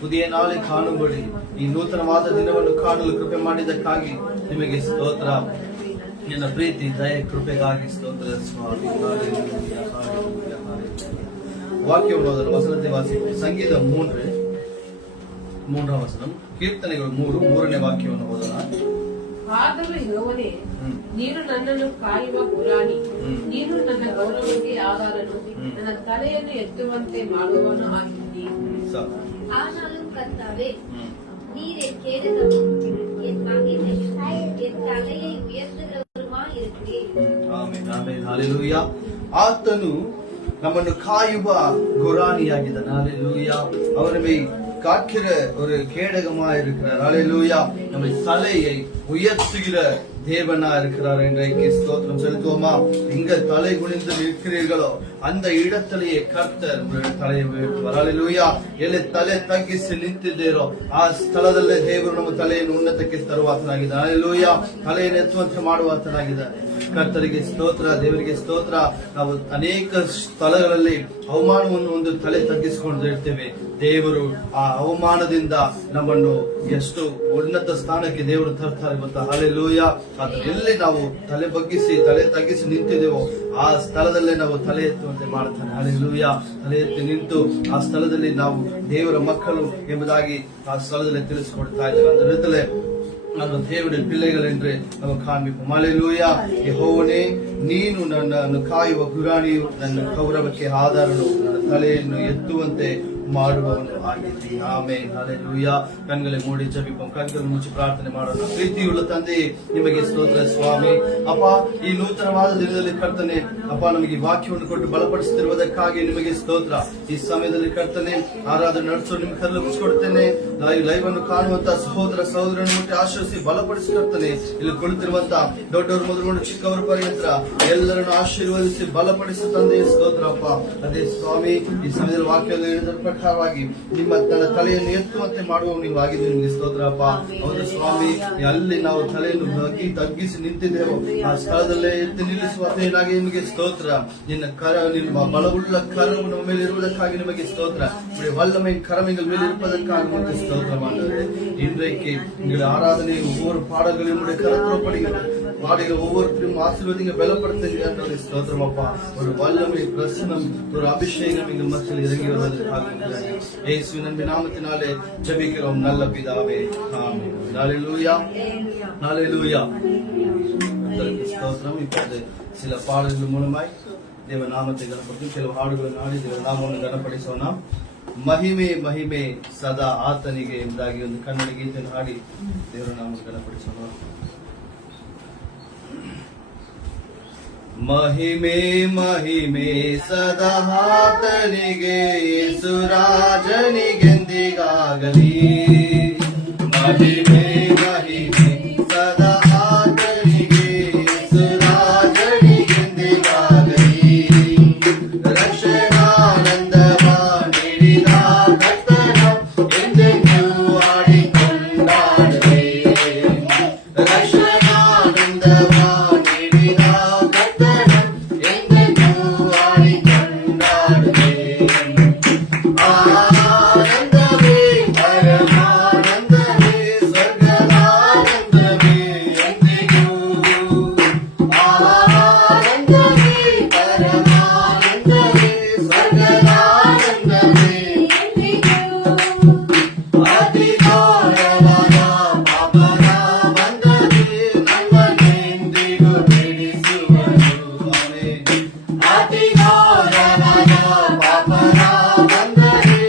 ಪುದಿಯ ನಾಳೆ ಕಾಣುಂಬಡಿ ಈ ನೂತನವಾದ ದಿನವನ್ನು ಕಾಣಲು ಕೃಪೆ ಮಾಡಿದ್ದಕ್ಕಾಗಿ ನಿಮಗೆ ಸ್ತೋತ್ರ. ನಿನ್ನ ಪ್ರೀತಿ ದಯ ಕೃಪೆಗಾಗಿ ಸ್ತೋತ್ರ ಸ್ವಾಮಿ. ವಾಕ್ಯವನ್ನು ಓದಲು ವಸನತೆ ವಾಸಿ ಸಂಗೀತ 3ರ ವಸನ, ಕೀರ್ತನೆಗಳು 3ನೇ ವಾಕ್ಯವನ್ನು ಓದೋಣ. ಆದರೂ ಯೆಹೋವನೇ, ನೀನು ನನ್ನನ್ನು ಕಾಯುವ ಗುರಾಣಿ, ನೀನು ನನ್ನ ಗೌರವಕ್ಕೆ ಆಧಾರನು, ನನ್ನ ತಲೆಯನ್ನು ಎತ್ತುವಂತೆ ಮಾಡುವವನು ಆಗಿದ್ದೀ. ஆனாலும் கர்த்தாவே, நீர் என் கேடகமும் என் மகிமையும் என் தலையை உயர்த்துகிறவருமாய் இருக்கிறீர். Amen, amen, hallelujah. ಆತನು ನಮ್ಮನ್ನು ಕಾಯುವ ಗುರಾಣಿಯಾಗಿದ್ದಾನೆ. ಹಲ್ಲೆಲೂಯಾ. அவரை காக்கிற ஒரு கேடகமா இருக்கிறார். ஹல்லேலூயா. நம்மை தலையை உயர்த்துகிற தேவனா இருக்கிறார். இன்றைக்கு ஸ்தோத்திரம் செலுத்துவோமா? எங்க தலை குனிந்து நிற்கிறீர்களோ அந்த இடத்திலேயே கர்த்தர் தலையை ಉಯರ್த்துவார். ಹಲ್ಲೇಲೂಯಾ. ಎಲ್ಲಿ ತಲೆ ತಗ್ಗಿಸಿ ನಿಂತಿದ್ದೀರೋ ಆ ಸ್ಥಳದಲ್ಲೇ ದೇವರು ನಮ್ಮ ತಲೆಯನ್ನು ಉನ್ನತಕ್ಕೆ ತರುವಾತನಾಗಿದ್ದಾನೆ. ಹಲ್ಲೇಲೂಯಾ. ತಲೆಯನ್ನು ಎತ್ತುವಂತೆ ಮಾಡುವಾತನಾಗಿದ್ದಾನೆ. ಕರ್ತರಿಗೆ ಸ್ತೋತ್ರ, ದೇವರಿಗೆ ಸ್ತೋತ್ರ. ನಾವು ಅನೇಕ ಸ್ಥಳಗಳಲ್ಲಿ ಅವಮಾನವನ್ನು ಒಂದು ತಲೆ ತಗ್ಗಿಸಿಕೊಂಡಿರ್ತೇವೆ. ದೇವರು ಆ ಅವಮಾನದಿಂದ ನಮ್ಮನ್ನು ಎಷ್ಟು ಉನ್ನತ ಸ್ಥಾನಕ್ಕೆ ದೇವರು ತರ್ತಾರೆ ಗೊತ್ತಾ? ಹಲ್ಲೇಲೂಯಾ. ಆದ್ರೆ ಎಲ್ಲಿ ನಾವು ತಲೆ ತಗ್ಗಿಸಿ ನಿಂತಿದ್ದೇವೋ ಆ ಸ್ಥಳದಲ್ಲೇ ನಾವು ತಲೆ ಎತ್ತುವಂತೆ ಮಾಡ್ತಾನೆ. ಹಲ್ಲೇಲೂಯಾ. ತಲೆ ಎತ್ತಿ ನಿಂತು ಆ ಸ್ಥಳದಲ್ಲಿ ನಾವು ದೇವರ ಮಕ್ಕಳು ಎಂಬುದಾಗಿ ಆ ಸ್ಥಳದಲ್ಲಿ ತಿಳಿಸಿಕೊಡ್ತಾ ಇದ್ದಾರೆ. ಅದರಿಂದಲೇ ನಾನು ದೇವರ ಪಿಳ್ಳೆಗಳು ಎಂದ್ರೆ ನಾವು ಕಾಣಬೇಕು. ಹಲ್ಲೇಲೂಯಾ. ಯೆಹೋವನೇ, ನೀನು ನನ್ನನ್ನು ಕಾಯುವ ಗುರಾಣಿಯು, ನನ್ನ ಗೌರವಕ್ಕೆ ಆಧಾರನು, ನನ್ನ ತಲೆಯನ್ನು ಎತ್ತುವಂತೆ ಮಾಡುವವನು ಆಗಿದ್ದಿ. Amen, hallelujah. ಕಣ್களை ಮೂಡಿ ಜಪಿಪೋಂ, ಕಣ್ಗಳನ್ನು ಮುಚ್ಚಿ ಪ್ರಾರ್ಥನೆ ಮಾಡೋಣ. ಪ್ರೀತಿಯುಳ್ಳ ತಂದೆ, ನಿಮಗೆ ಸ್ತೋತ್ರ ಸ್ವಾಮಿ. ಅಪ್ಪ, ಈ ನೂತನವಾದ ದಿನದಲ್ಲಿ ಕರ್ತನೆ ಅಪ್ಪ ನಮಗೆ ವಾಕ್ಯವನ್ನು ಕೊಟ್ಟು ಬಲಪಡಿಸುತ್ತಿರುವುದಕ್ಕಾಗಿ ನಿಮಗೆ ಸ್ತೋತ್ರ. ಈ ಸಮಯದಲ್ಲಿ ಕರ್ತನೆ ಆರಾಧನೆ ನಡೆಸೋ ನಿಮ್ಗೆ ಕಲ್ಲುಪಿಸಿಕೊಡ್ತೇನೆ. ಲೈವ್ ಅನ್ನು ಕಾಣುವಂತ ಸಹೋದರ ಸಹೋದರನ್ನು ಮುಟ್ಟಿ ಆಶ್ರಯಿಸಿ ಬಲಪಡಿಸಿ ಕರ್ತನೆ. ಇಲ್ಲಿ ಕುಳಿತಿರುವಂತ ದೊಡ್ಡವರು ಮೊದಲುಗೊಂಡು ಚಿಕ್ಕವರ ಪರ್ಯಂತ ಎಲ್ಲರನ್ನು ಆಶೀರ್ವದಿಸಿ ಬಲಪಡಿಸಿ ತಂದೆ ಸ್ತೋತ್ರಪ್ಪ. ಅದೇ ಸ್ವಾಮಿ, ಈ ಸಮಯದಲ್ಲಿ ವಾಕ್ಯದಲ್ಲಿ ಪ್ರಕಾರವಾಗಿ ನಿಮ್ಮ ತನ್ನ ತಲೆಯನ್ನು ಎತ್ತುವಂತೆ ಮಾಡುವ ನೀವು ಆಗಿದ್ದು ನಿಮಗೆ ಸ್ತೋತ್ರಪ್ಪ. ಹೌದು ಸ್ವಾಮಿ, ಅಲ್ಲಿ ನಾವು ತಲೆಯನ್ನು ತಗ್ಗಿಸಿ ನಿಂತಿದ್ದೇವೆ ಆ ಸ್ಥಳದಲ್ಲೇ ಎತ್ತಿ ನಿಲ್ಲಿಸುವಂತೆ ನಿಮಗೆ ಸ್ತೋತ್ರ. ನಿನ್ನ ಬಲವುಳ್ಳ ಕರವು ನಮ್ಮ ಮೇಲೆ ಇರುವುದಕ್ಕಾಗಿ ನಿಮಗೆ ಸ್ತೋತ್ರ. வல்லமை கரமைகள் மேல் இருப்பதற்காக உமக்கு ஸ்தோத்திரம் ஆண்டவரே. இன்றைக்கு எங்களுடைய ஆராதனை ஒவ்வொரு பாடல்களையும் உங்களுடைய கரத்திலப்படுகிறது. பாடுகிற ஒவ்வொருத்தரும் ஆசீர்வதிங்க, பலப்படுத்துங்க. ஸ்தோத்திரம் அப்பா. ஒரு வல்லமை, பிரசனம், ஒரு அபிஷேகம் எங்கள் மக்கள் இறங்கி வருவதற்காக இயேசுவின் அன்பின் நாமத்தினாலே ஜெபிக்கிறோம் நல்ல பிதாவே. ஆமென். ஹல்லேலூயா, ஹல்லேலூயா. ஸ்தோத்திரம். இப்போது சில பாடல்கள் மூலமாய் தேவ நாமத்தை கனப்படுத்தும். ಕೆಲವು ಹಾಡುಗಳನ್ನು ಹಾಡಿ ದೇವರ ನಾಮವನ್ನು ಗಣಪಡಿಸೋಣ. ಮಹಿಮೆ ಮಹಿಮೆ ಸದಾ ಆತನಿಗೆ ಎಂಬುದಾಗಿ ಒಂದು ಕನ್ನಡ ಗೀತೆಯನ್ನು ಹಾಡಿ ದೇವರ ನಾಮವನ್ನು ಗಣಪಡಿಸೋಣ. ಮಹಿಮೆ ಮಹಿಮೆ ಸದಾ ಆತನಿಗೆ, ಯೇಸು ರಾಜನಿಗೆಂದಿಗಾಗಲಿ. ಮಹಿಮೆ ಮಹಿಮೆ ಸದಾ ಆತನಿಗೆ, ಯೇಸು ರಾಜನಿಗೆಂದಿಗಾಗಲಿ. ರಕ್ಷಣಾನಂದವ ನೀಡಿದ ಕರ್ತನ ಎಂದೆಂದೂ ಹಾಡಿಕೊಂಡಾಡಲಿ. ರಕ್ಷಣಾನಂದವ ನೀಡಿದ ಕರ್ತನ ಎಂದೆಂದೂ ಹಾಡಿಕೊಂಡಾಡಲಿ. ಆನಂದವೇ ಪರಮಾನಂದವೇ, ಸ್ವರ್ಗದಾನಂದವೇ ಎಂದಿಗೂ. ಆನಂದವೇ ಪರಮಾನಂದವೇ, ಸ್ವರ್ಗದಾನಂದವೇ ಎಂದಿಗೂ. ಅತಿ ಘೋರವಾದ ಪಾಪದ ಬಂಧವೇ ನಮ್ಮನ್ನೆಂದಿಗೂ ಬಿಡಿಸುವನು. ಆಮೆನ್. ಅತಿ ಘೋರವಾದ ಪಾಪದ ಬಂಧವೇ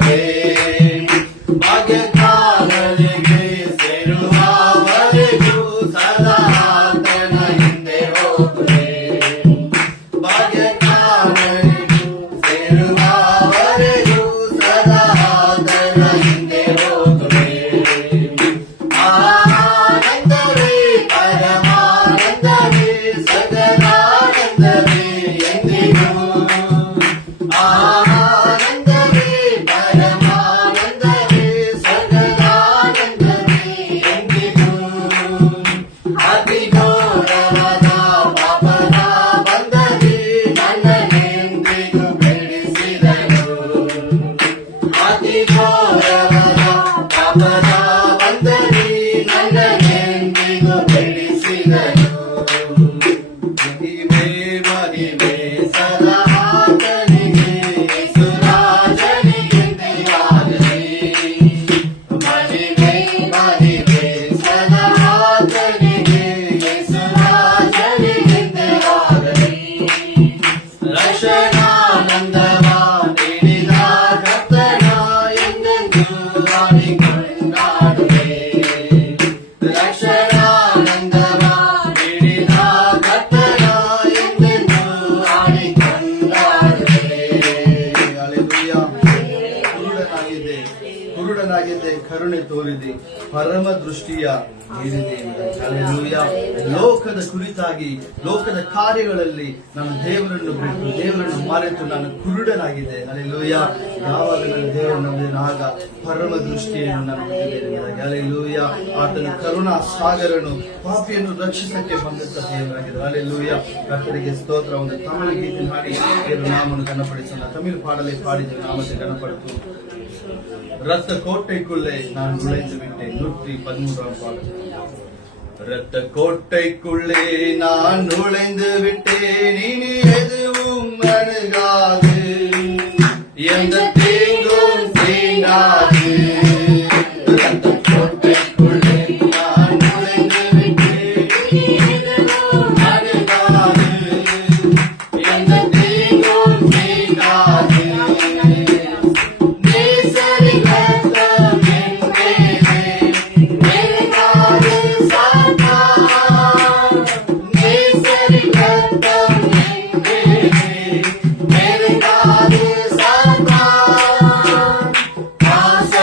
ಹೋಗದೆ ಭಾಗ್ಯಕಾಲರಿಗೆ ಸೇರುವವರೆಗೂ ಸದಾ ಆತನ ಹಿಂದೆ ಹೋಗುವೆ ಭಾಗ್ಯಕಾಲರಿಗೆ ಸೇರುವವರೆಗೂ ಸದಾ ಆತನ ಹಿಂದೆ ಹೋಗುವೆ ಆನಂದವೇ ಪರಮಾನಂದವೇ ಸಕಲಾನಂದವೇ ಎಂದಿಗೂ ಆನಂದವೇ ಪರಮಾನಂದವೇ ಸಕಲಾನಂದವೇ ಎಂದಿಗೂ ಅತಿ ಘೋರವಾದ ಪಾಪದ ಬಂಧನೆ ನನ್ನನ್ನೆಂದಿಗೂ ಬಿಡಿಸಿದನು ಅತಿ ಘೋರವಾದ ಪಾಪದ ಬಂಧನೆ ನನ್ನನ್ನೆಂದಿಗೂ ಬಿಡಿಸಿದನು ಮಹಿಮೆ ಸದಾ ಆತನಿಗೆ ಯೇಸುರಾಜನಿಗೆ ದಯಾಗಲಿ ಮಹಿಮೆ ಸದಾ ಆತನಿಗೆ ಯೇಸುರಾಜನಿಗೆ ದಯಾಗಲಿ ರಕ್ಷಣಾನಂದವ ನೀಡಿದ ಕರ್ತನ ಎಂದೆಂದೂ ಹಾಡಿಕೊಂಡಾಡುವೆ ರಕ್ಷಣಾನಂದವ ನೀಡಿದ ಕರ್ತನ ಎಂದೆಂದೂ ಹಾಡಿಕೊಂಡಾಡುವೆ ಹಲ್ಲೆಲೂಯಾ ಕುರುಡನಾಗಿದ್ದೆ ಕರುಣೆ ತೋರಿದೆ ಪರಮ ದೃಷ್ಟಿಯ ನೀಡಿದೆ ಹಲ್ಲೆಲೂಯಾ ಲೋಕದ ಕುರಿತಾಗಿ ಲೋಕದ ಕಾರ್ಯಗಳಲ್ಲಿ ನಾನು ದೇವರನ್ನು ಬಿಟ್ಟು ದೇವರನ್ನು ಮರೆತು ನಾನು ಕುರುಡನಾಗಿದ್ದೆ ಹಲ್ಲೆಲೂಯಾ ಯಾವಾಗ ನನ್ನ ದೇವರು ನಂಬಿದೆನೋ ಆಗ ಪರಮ ದೃಷ್ಟಿಯನ್ನು ನಾನು ಹೊಂದಿದ್ದೇನೆ ಹಲ್ಲೆಲೂಯಾ ಆತನ ಕರುಣಾ ಸಾಗರನು ಪಾಪಿಯನ್ನು ರಕ್ಷಿಸಕ್ಕೆ ಬಂದಂತ ದೇವರಾಗಿದೆ ಹಲ್ಲೆಲೂಯಾ ಕರ್ತನಿಗೆ ಸ್ತೋತ್ರ ಒಂದು ತಮಿಳು ಗೀತೆ ಹಾಡಿ ದೇವರ ನಾಮವನ್ನು ಘನಪಡಿಸೋಣ ತಮಿಳು ಪಾಡಲೇ ಪಾಡಿದ ನಾಮத்தை ಘನಪಡಿತು ரத்த கோட்டைக்குள்ளே நான் நுழைந்து விட்டேன் 113ஆம் பாடல் ரத்த கோட்டைக்குள்ளே நான் நுழைந்து விட்டேன் இனி எதுவும் அணுகாது எந்த தீங்கும் தீண்டாது ரத்த கோட்டைக்குள்ளே நான் நுழைந்து விட்டேன் இனி எதுவும் அணுகாது எந்த தீங்கும் தீண்டாது ஆசை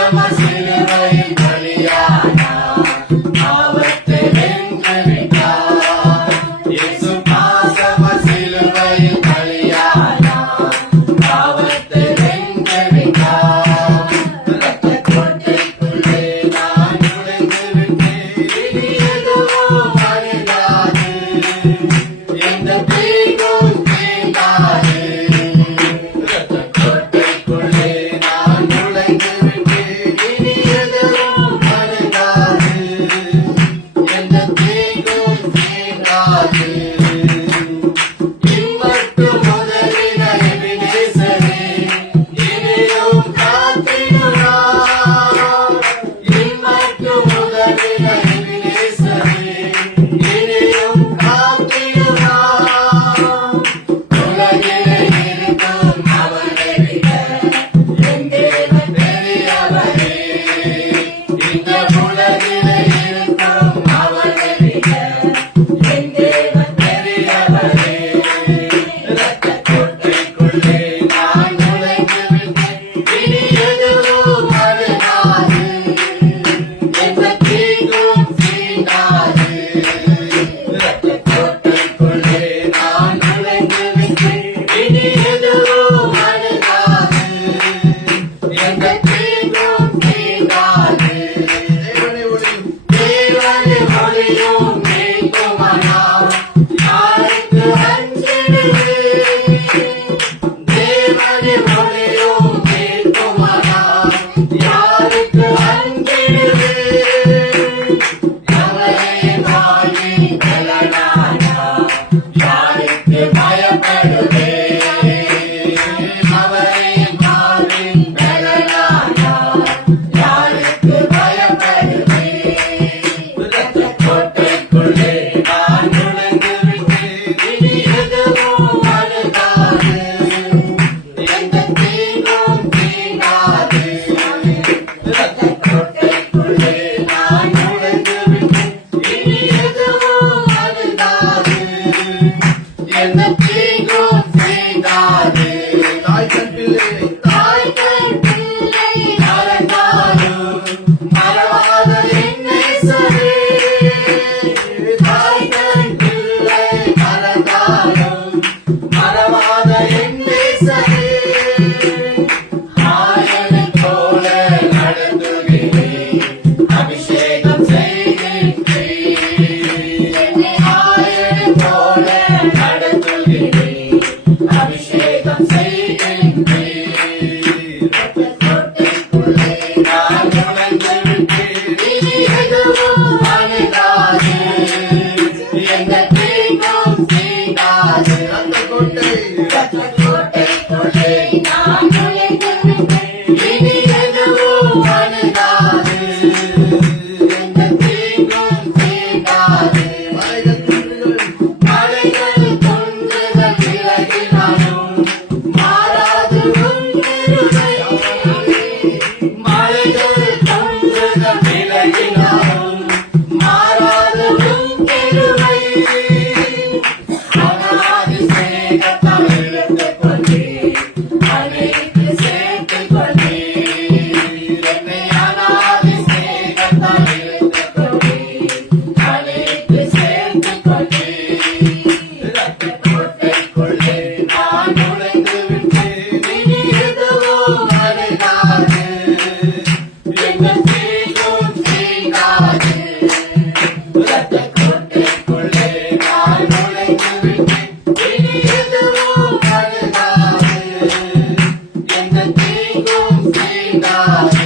தீண்டாதே.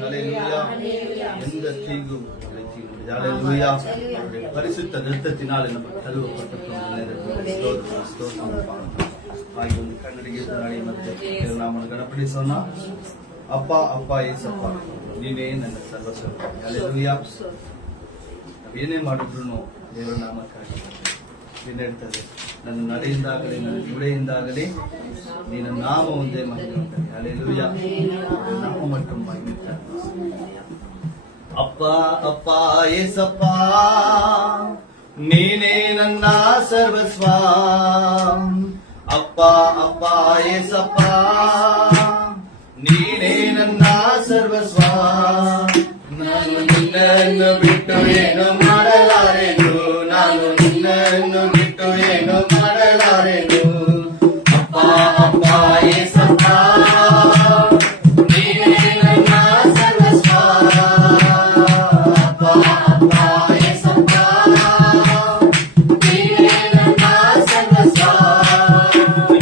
ஹல்லேலூயா. எந்த தீங்கும் நம்மை தீண்டும். ஹல்லேலூயா. அவருடைய பரிசுத்த இரத்தத்தினால் நம்ம கழுவப்பட்டிருக்கிறோம். ஸ்தோத்திரம், ஸ்தோத்திரம் அப்பா. ஆகியோர் கண்ணடிக்கு நாம கணப்படி சொன்னா ಅಪ್ಪ ಅಪ್ಪ ಏಸಪ್ಪ ನೀನೇ ನನ್ನ ಸರ್ವಸ್ವ. ಹಲ್ಲೆಲೂಯಾ. ನಾವೇನೇ ಮಾಡಿದ್ರು ದೇವರ ನಾಮಕ್ಕಾಗಿ ನೀನು ಹೇಳ್ತದೆ, ನನ್ನ ನಡೆಯಿಂದಾಗಲಿ ನನ್ನ ನುಡಿಯಿಂದಾಗಲಿ ನೀನು ನಾಮ ಒಂದೇ ಮಹಿಮೆ. ಹಲ್ಲೆಲೂಯಾ. ನಾಮ ಮಟ್ಟು ಮಹಿಮೆ. ಅಪ್ಪ ಅಪ್ಪ ಏಸಪ್ಪ ನೀನೇ ನನ್ನ ಸರ್ವಸ್ವ. ಅಪ್ಪ ಅಪ್ಪ ಏಸಪ್ಪ ನೀನೇ ನನ್ನ ಸರ್ವಸ್ವ. ನಾನು ನಿನ್ನನ್ನು ಬಿಟ್ಟು ಏನು ಮಾಡಲಾರೆನು, ನಾನು ನಿನ್ನನ್ನು ಬಿಟ್ಟು ಏನು ಮಾಡಲಾರೆನು. ಅಪ್ಪ ಅಪ್ಪ ಏಸಪ್ಪ ನೀನೇ ನನ್ನ ಸರ್ವಸ್ವ. ಅಪ್ಪ ಅಪ್ಪ ಏಸಪ್ಪ ನೀನೇ ನನ್ನ ಸರ್ವಸ್ವ.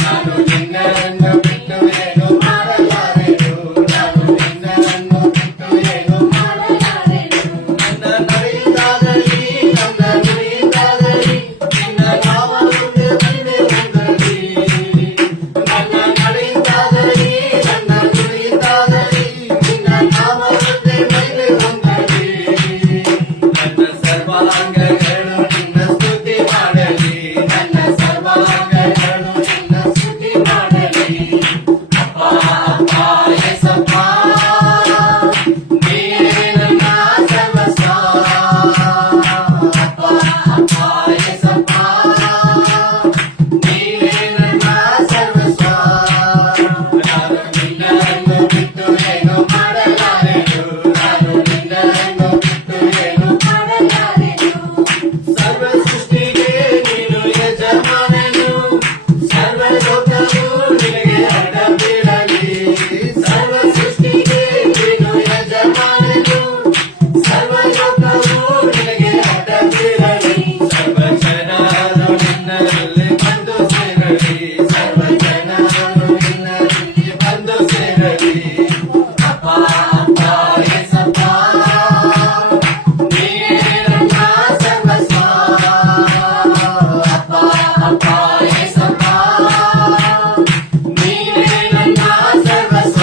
ನಾನು ನಿನ್ನನ್ನು ಬಿಟ್ಟು ಏನು ಮಾಡಲಾರೆನು, ನಾನು ನಿನ್ನನ್ನು ಬಿಟ್ಟು ಏನು ಮಾಡಲಾರೆನು. ನನ್ನ ನಡೆಯಿಂದಾಗಲಿ ನನ್ನ ನುಡಿಯಿಂದಾಗಲಿ ನಿನ್ನ ನಾಮ ಮುಂದೆ ಬಂದೆ ಹೊಂದಲಿ. ನನ್ನ ನಡೆಯಿಂದಾಗಲಿ ನನ್ನ ನುಡಿಯಿಂದಾಗಲಿ ನಿನ್ನ ನಾಮ ಮುಂದೆ ಬಂದೆ ಹೊಂದಲಿ. ನನ್ನ ಸರ್ವಾಂಗಗಳು ನಿನ್ನ ಸ್ತುತಿ ಮಾಡಲಿ, ನನ್ನ ಸರ್ವಾಂಗಗಳು ನಿನ್ನ ಸ್ತುತಿ ಮಾಡಲಿ. ಅಪ್ಪ ಅಪ್ಪ ಏಸಪ್ಪ ನೀನೇ ನನ್ನ ಸರ್ವಸ್ವ. ಅಪ್ಪ ಅಪ್ಪ ಏಸಪ್ಪ ನೀನೇ ನನ್ನ ಸರ್ವಸ್ವ. ನಾನು ನಿನ್ನನ್ನು ಬಿಟ್ಟು ಏನು ಮಾಡಲಾರೆನು, ನಾನು ನಿನ್ನನ್ನು ಬಿಟ್ಟು ಏನು ಮಾಡಲಾರೆನು. ಸರ್ವ ಸೃಷ್ಟಿಗೆ ನೀನು ಯಜಮಾನನು, ಸರ್ವ ಲೋಕವು ನಿನಗೆ ಅಡ್ಡಬೀಳಲಿ. ಸರ್ವ ಸೃಷ್ಟಿಗೆ ನೀನು ಯಜಮಾನನು, ಸರ್ವ ಲೋಕವು ನಿನಗೆ ಅಡ್ಡಬೀಳಲಿ. ಸರ್ವ ಜನರು ನಿನ್ನಲ್ಲಿ ಬಂದು ಸೇರಲಿ, ಸರ್ವ ಜನರು ನಿನ್ನಲ್ಲಿ ಬಂದು ಸೇರಲಿ. ಅಪ್ಪ ಅಪ್ಪ ಏಸಪ್ಪ ನೀನೇ ನನ್ನ ಸರ್ವಸ್ವ. ಅಪ್ಪ ಅಪ್ಪ ಏಸಪ್ಪ ನೀನೇ ನನ್ನ ಸರ್ವಸ್ವ.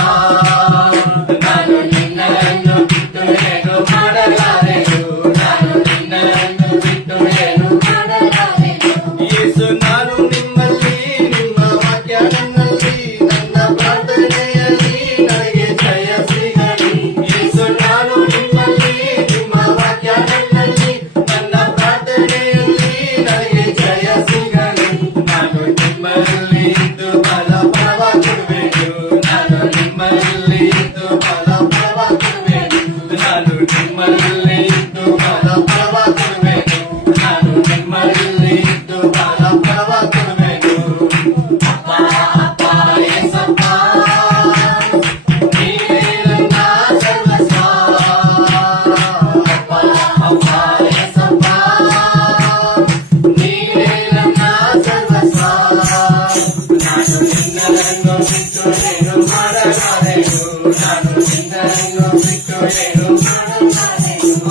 ನಾನು ನಿನ್ನನ್ನು ಬಿಟ್ಟು ಏನು ಮಾಡಲಾರೆನು, ನಾನು ನಿನ್ನನ್ನು ಬಿಟ್ಟು ಏನು ಮಾಡಲಾರೆನು. ಯೇಸು ನಾನು ನಿಮ್ಮಲ್ಲಿ, ನಿಮ್ಮ ವಾಕ್ಯ ನನ್ನಲ್ಲಿ, ನನ್ನ ಪ್ರಾರ್ಥನೆಯಲ್ಲಿ ನನಗೆ ಜಯ ಸಿಗಲಿ. ಯೇಸು ನಾನು ನಿಮ್ಮಲ್ಲಿ, ನಿಮ್ಮ ವಾಕ್ಯ ನನ್ನಲ್ಲಿ, ನನ್ನ ಪ್ರಾರ್ಥನೆಯಲ್ಲಿ ನನಗೆ ಜಯ ಸಿಗಲಿ. ನಾನು ನಿಮ್ಮಲ್ಲಿ ಇದ್ದು ಬಲ ಫಲವ ಕೊಡುವೆನು, ನಾನು ನಿಮ್ಮಲ್ಲಿ ಇದ್ದು ಬಲ ಫಲವ ಕೊಡುವೆನು. ನಾನು ನಿಮ್ಮಲ್ಲಿ ಇದ್ದು ಬಲ ಫಲವ ಕೊಡುವೆನು, ನಾನು ನಿಮ್ಮಲ್ಲಿ ಇದ್ದು ಬಲ ಫಲವ ಕೊಡುವೆನು. ಅಪ್ಪ ಅಪ್ಪ ಏಸಪ್ಪ ನೀನೇ ನನ್ನ ಸರ್ವಸ್ವ. ಅಪ್ಪ ಅಪ್ಪ ಏಸಪ್ಪ ನೀನೇ ನನ್ನ ಸರ್ವಸ್ವ. ನಾನು ನಿನ್ನನ್ನು ಬಿಟ್ಟು ಏನು ಮಾಡಲಾರೆನು, ನಾನು ನಿನ್ನನ್ನು ಬಿಟ್ಟು ಏನು ಮಾಡಲಾರೆನು.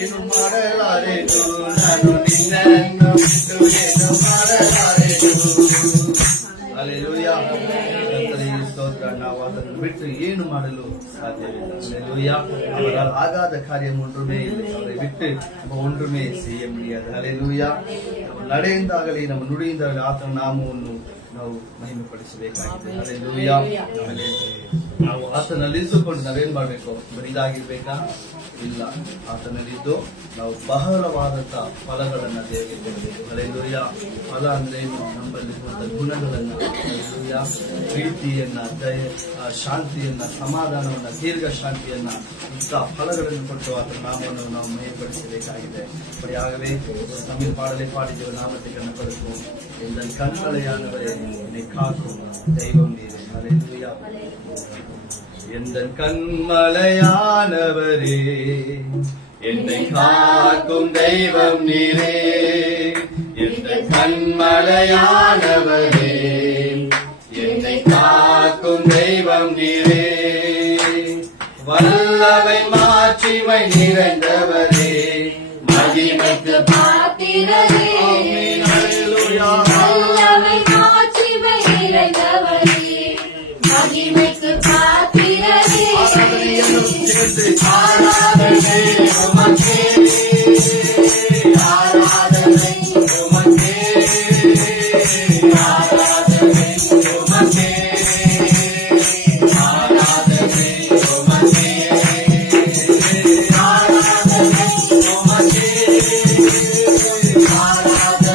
ಏನು ಮಾಡಲಾರೆನು, ನಾನು ನಿನ್ನನ್ನು ಬಿಟ್ಟು ಏನು ಮಾಡಲಾರೆನು. ಹಲ್ಲೆಲೂಯಾ. ಕರ್ತನಿಗೆ ಸ್ತೋತ್ರ. ನಾವು ಅದನ್ನು ಬಿಟ್ಟು ಏನು ಮಾಡಲು ಸಾಧ್ಯವಿಲ್ಲ. ಹಲ್ಲೆಲೂಯಾ. அவரால் ஆகாத காரியம் ஒன்றுமே இல்லை. அவரை விட்டு நம்ம ஒன்றுமே செய்ய முடியாது. ಹಲ್ಲೆಲೂಯಾ. ನಮ್ಮ ನಡೆಯಿಂದಾಗಲಿ ನಮ್ಮ ನುಡಿಯಿಂದಾಗಲಿ ಆತನ ನಾಮವನ್ನು ನಾವು ಮಹಿಮೆಪಡಿಸಬೇಕಾಗಿದೆ. ಹಲ್ಲೆಲೂಯಾ. ಆಮೇಲೆ ನಾವು ಆತನಲ್ಲಿದ್ದುಕೊಂಡು ನಾವೇನ್ ಮಾಡ್ಬೇಕು? ಬರಿದಾಗಿರ್ಬೇಕಾ? ಇಲ್ಲ. ಆತನಲ್ಲಿದ್ದು ನಾವು ಬಹಳವಾದಂತ ಫಲಗಳನ್ನ ದೇವರಿಗೆ ಕೊಡಬೇಕು. ಹಲ್ಲೆಲೂಯಾ. ಫಲ ಅಂದ್ರೆ ನಮ್ಮಲ್ಲಿರುವಂತಹ ಗುಣಗಳನ್ನ, ಹಲ್ಲೆಲೂಯಾ, ಪ್ರೀತಿಯನ್ನ, ದಯೆ, ಶಾಂತಿಯನ್ನ, ಸಮಾಧಾನವನ್ನ, ದೀರ್ಘ ಶಾಂತಿಯನ್ನ, ಇಂಥ ಫಲಗಳನ್ನು ಕೊಟ್ಟು ಆತನ ನಾಮವನ್ನು ನಾವು ಮಹಿಮೆಪಡಿಸಬೇಕಾಗಿದೆ. அப்படியாகவே தமிழ் பாடலை பாடிய நாமத்தை கண்ணப்படுத்துவோம். எங்கள் கண்மலையானவரே என்னை காக்கும் தெய்வம் நீரே. ஹல்லேலூயா. எந்தன் கண்மலையானவரே என்னை காக்கும் தெய்வம் நீரே. எந்தன் கண்மலையானவரே என்னை காக்கும் காக்கும் தெய்வம் நீரே, வல்லமை மாட்சிமை நிறைந்தவரே, மகிமைக்கு பாத்திரரே, ஆமென். அல்லேலூயா. வல்லமை மாட்சிமை நிறைந்தவரே, மகிமைக்கு பாத்திரரே. ஆராதனை உமக்கே, ஆராதனை உமக்கே, ஆராதனை உமக்கே, ஆராதனை உமக்கே, ஆராதனை உமக்கே, ஆராதனை உமக்கே, ஆராதனை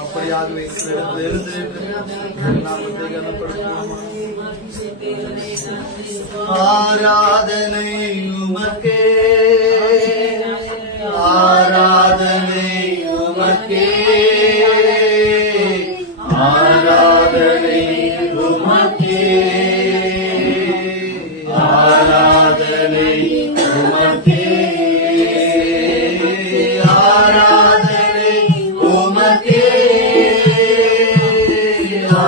அப்படியாகவே ஆராதனை உமக்கே, ஆராதனை உமக்கே, ஆராதனை உமக்கே, ஆராதனை உமக்கே, ஆராதனை உமக்கே,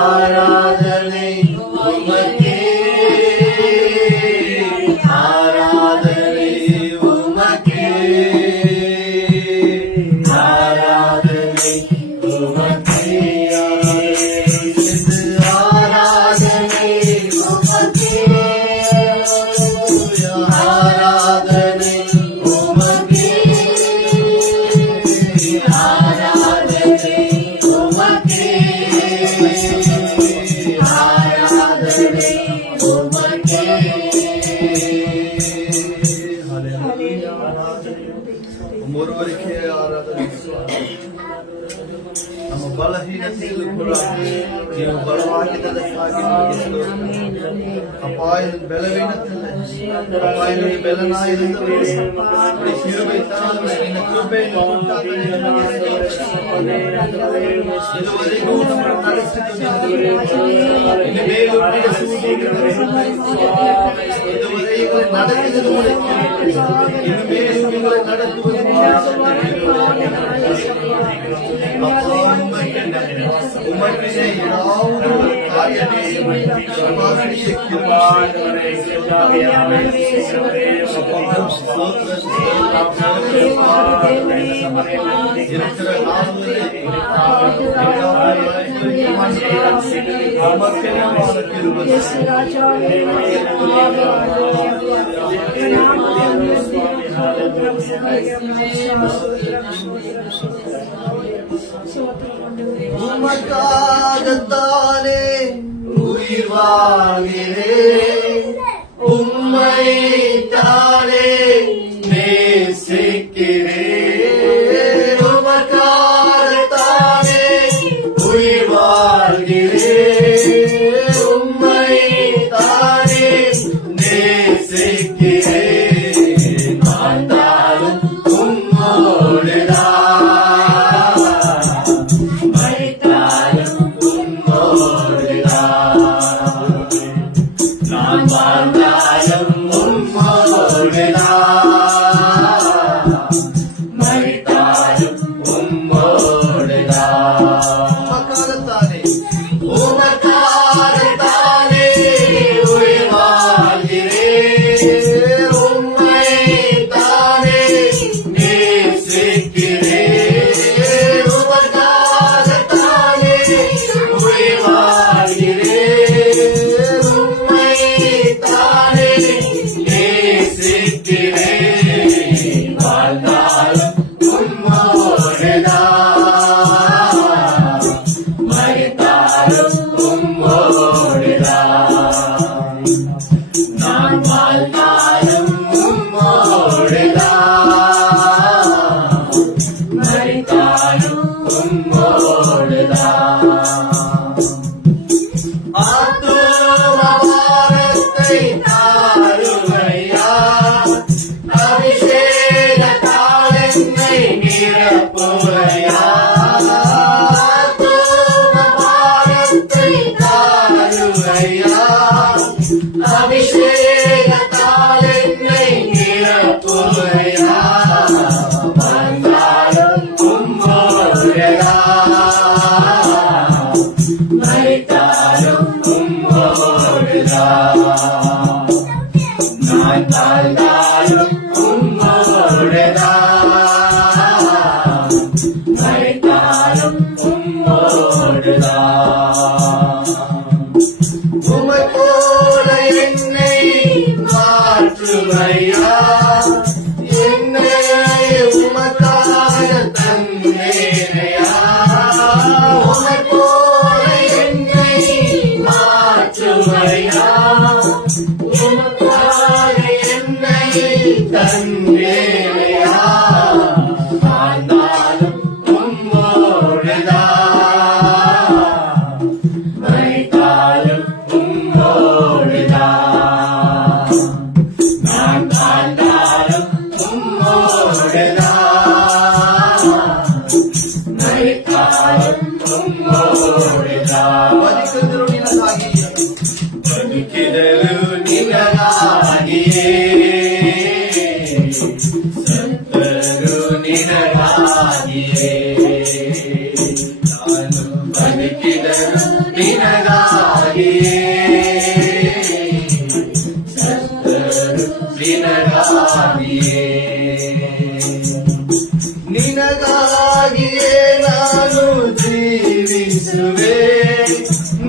ஆராதனை உமக்கே, ஆராதனை உமக்கே, ஆராதனை உமக்கே, ஆராதனை உமக்கே, ஆராதனை உமக்கே, ஆராதனை உமக்கே, ஆராதனை உமக்கே. ஒருவருக்கே ஆராதனை. ನಮ್ಮ ಬಲಹೀನತೆಯಲ್ಲೂ ಕೂಡ ನೀವು ಬಲವಾಗಿದ್ದಕ್ಕಾಗಿ ಅಪಾಯದ ಬಲವೀನತೆಯಲ್ಲಿ ಅಪಾಯದಲ್ಲಿ ಬಲನಾಗಿರುತ್ತವೆ ಕಿರುಬೆ ತನವೇ ನಿನ್ನ ಕೃಪೆಯನ್ನು ಉಂಟಾಗಲಿ ನಮಗೆ ಇದುವರೆಗೂ ನಮ್ಮನ್ನು ನಡೆಸುತ್ತಿದ್ದೀರಿ ನಿನ್ನ ಮೇಲು ಇದುವರೆಗೂ ನಡೆಸಿದ ಇನ್ನು ಮೇಲು ನಿಮ್ಮನ್ನು ನಡೆಸುವುದು உமக்கிலே ஏதாவது ஒரு காரியத்தை இருக்கிற உமக்காகத்தானே உயிர் வாழ்கிறேன், உம்மை தானே நேசிக்கிறேன். உமக்காகத்தானே உயிர் வாழ்கிறேன், உம்மை தானே நேசிக்கிறேன். வாழ்ந்தாலும் உம்மோடுதான், நான் வாழ்ந்தாலும் உம்மோடுதான், மரித்தாலும் உம்மோடுதான். உமக்காகத்தானே உயிர் வாழ்கிறேன், உம்மை தானே நேசிக்கிறேன். உமக்காகத்தானே உயிர் வாழ்கிறேன், உம்மை தானே நேசிக்கிறேன். வாழ்ந்தாலும் ಉಮ್ಮೋಡುತ್ತಾ ಬದುಕಿದರು ನಿನಗಾಗಿಯೇ ಬದುಕಿದರು ನಿನಗಾಗಿಯೇ ಸತ್ತರು ನಿನಗಾಗಿಯೇ ನಾನು ಬದುಕಿದರು ನಿನಗಾಗಿಯೇ ಸತ್ತರು ನಿನಗಾಗಿಯೇ ನಿನಗಾಗಿಯೇ ನಾನು ಜೀವಿಸುವೆ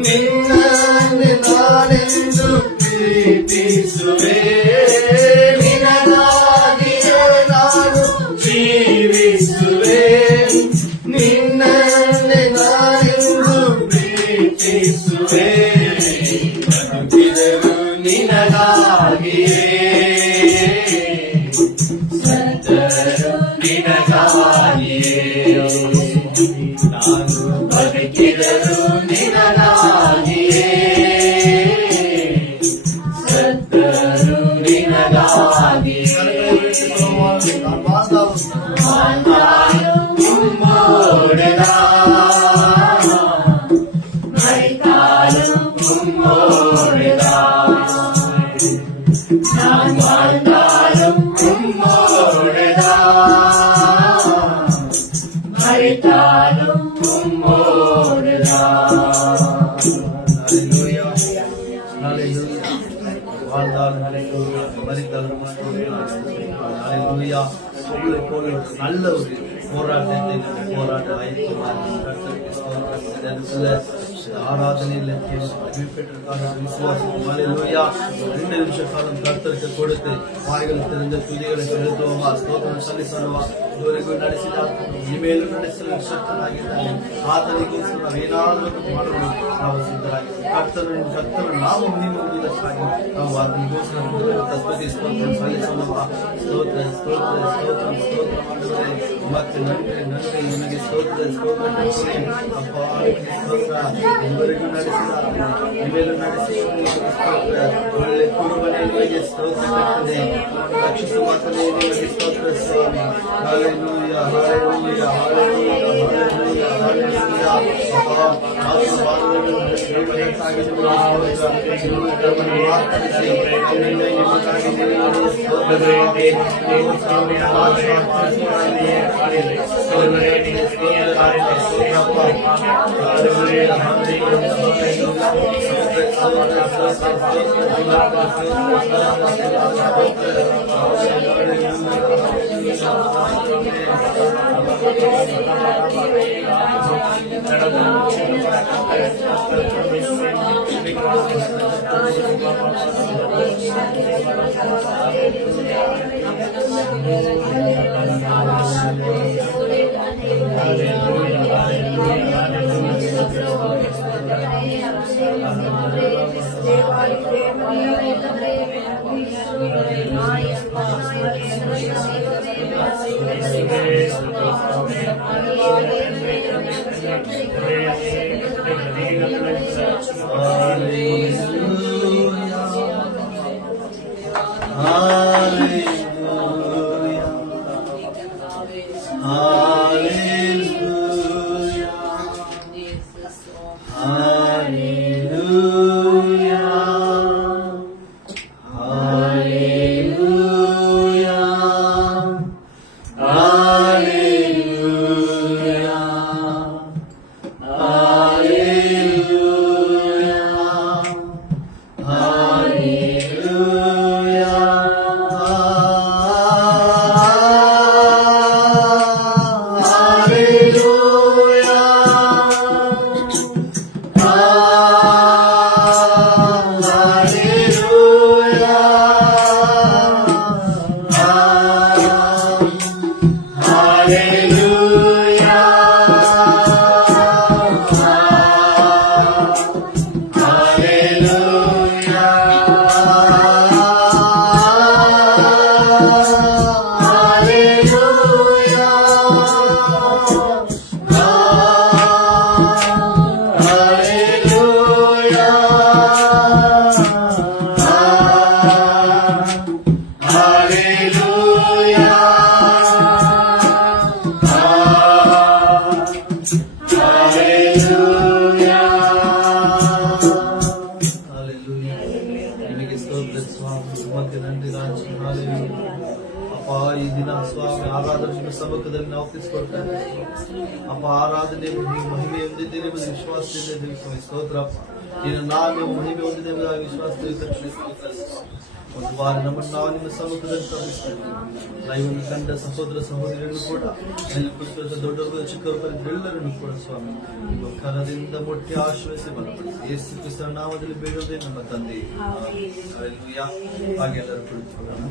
ನಿನ್ನನ್ನೇ ನಾನೆಂದು ಪ್ರೀತಿಸುವೆ ನಿನಗಾಗಿಯೇ ನಾನು ಜೀವಿಸುವೆ ನಿನ್ನನ್ನೇ ನಾನೆಂದು ಪ್ರೀತಿಸುವೆ ಬದುಕಿದರು ನಿನಗಾಗಿಯೇ ಸತ್ತರು ನಿನಗಾಗಿಯೇ ನಾನು ಬದುಕಿದರು ನಿನಗಾಗಿಯೇ ಸತ್ತರು ನಿನಗಾಗಿಯೇ ಮಾತಾಡು ಉಮ್ಮೋಡುತ್ತಾ ಮರಿತಾಳು ಉಮ್ಮೋಡುತ್ತಾ ಮಾತಾಡು ಉಮ್ಮೋಡುತ್ತಾ ಮರಿತಾಳು ಉಮ್ಮೋಡುತ್ತಾ நல்ல ஒரு போராட்டத்தை போராட்ட ஆராதனையில் பெற்றிருக்காங்க விசுவாசம் 2 நிமிஷ காலம் கர்த்தருக்கு கொடுத்து வாய்கள் தெரிந்த துதிகளை செலுத்துவோமா ಸ್ತೋತ್ರ ಸಲ್ಲಿಸೋಣ ಇದುವರೆಗೂ ನಡೆಸಿದ ಇಮೇಲು ನಡೆಸಲು ಶಕ್ತನಾಗಿದ್ದಾನೆ ಆತನಿಗೋಸ್ಕರ ನಾವೇನಾದರೂ ಮಾಡಲು ನಾವು ಸಿದ್ಧರಾಗಿದ್ದೇವೆ ಕರ್ತನ ನಾವು ಮುಗಿಯುವುದಕ್ಕಾಗಿ ನಾವು ಆತನಿಗೋಸ್ಕರ ಸ್ತುತಿ ಸ್ತೋತ್ರ ಸಲ್ಲಿಸೋಣ ಸ್ತೋತ್ರ ಸ್ತೋತ್ರ ಸ್ತೋತ್ರ ಸ್ತೋತ್ರ ಮಾಡುವರೆ ಮತ್ತೆ ನನ್ಗೆ ನಿಮಗೆ ಸ್ತೋತ್ರ ಸ್ತೋತ್ರ ಅಪ್ಪ ಸ್ತೋತ್ರ ಇದುವರೆಗೂ ನಡೆಸಿದ ಇಮೇಲು ನಡೆಸಿ ಸ್ತೋತ್ರ ಒಳ್ಳೆ ಕುರುಬನೇ ನಿಮಗೆ ಸ್ತೋತ್ರ ಕರ್ತನೆ ರಕ್ಷಿಸುವ ಆತನೇ ನಿಮಗೆ ಸ್ತೋತ್ರ ಸ್ವಾಮಿ hallelujah hallelujah hallelujah hallelujah hallelujah ಅಪ್ಪ ಆಶೀರ್ವಾದಗಳನ್ನು ಸೇವನೆಗಾಗಿ ನಿಮಗೆ ಸ್ತೋತ್ರ ಮಾತನಾಡಿಸಿ ನಿಮಗಾಗಿ ನಿಮಗೆ ಸ್ತೋತ್ರ ಸ್ವಾಮಿ ಸಮರ್ಪಿಸಿಕೊಳ್ತಾರೆ. ಅಪ್ಪ ಆರಾಧನೆ ಮಹಿಮೆ ಹೊಂದಿದ್ದೇನೆ ಎಂಬುದು ವಿಶ್ವಾಸದಿಂದ ಇದ್ದೇವೆ ಸ್ವಾಮಿ. ಸ್ತೋತ್ರಪ್ಪ. ನೀನು ನಾನು ಮಹಿಮೆ ಹೊಂದಿದೆ ಎಂಬುದಾಗಿ ವಿಶ್ವಾಸದಿಂದ ಒಂದು ಬಾರಿ ನಮ್ಮನ್ನು ನಾವು ನಿಮ್ಮ ಸಮ್ಮುಖದಲ್ಲಿ ತೋರಿಸ್ತೇವೆ. ಲೈವನ್ನು ಕಂಡ ಸಹೋದರ ಸಹೋದರಿಯನ್ನು ಕೂಡ ಅಲ್ಲಿ ಕುರಿತ ದೊಡ್ಡವರು ಚಿಕ್ಕವರು ಎಲ್ಲರನ್ನು ಕೂಡ ಸ್ವಾಮಿ ನಿಮ್ಮ ಕರದಿಂದ ಮುಟ್ಟಿ ಆಶ್ರಯಿಸಿ ಬಲಪಡಿಸಿ ಯೇಸು ಕ್ರಿಸ್ತನ ನಾಮದಲ್ಲಿ ಬೇಡೋದೇ ನಮ್ಮ ತಂದೆ. ಹಾಗೆಲ್ಲರೂ ಕುಳಿತುಕೊಳ್ಳೋಣ.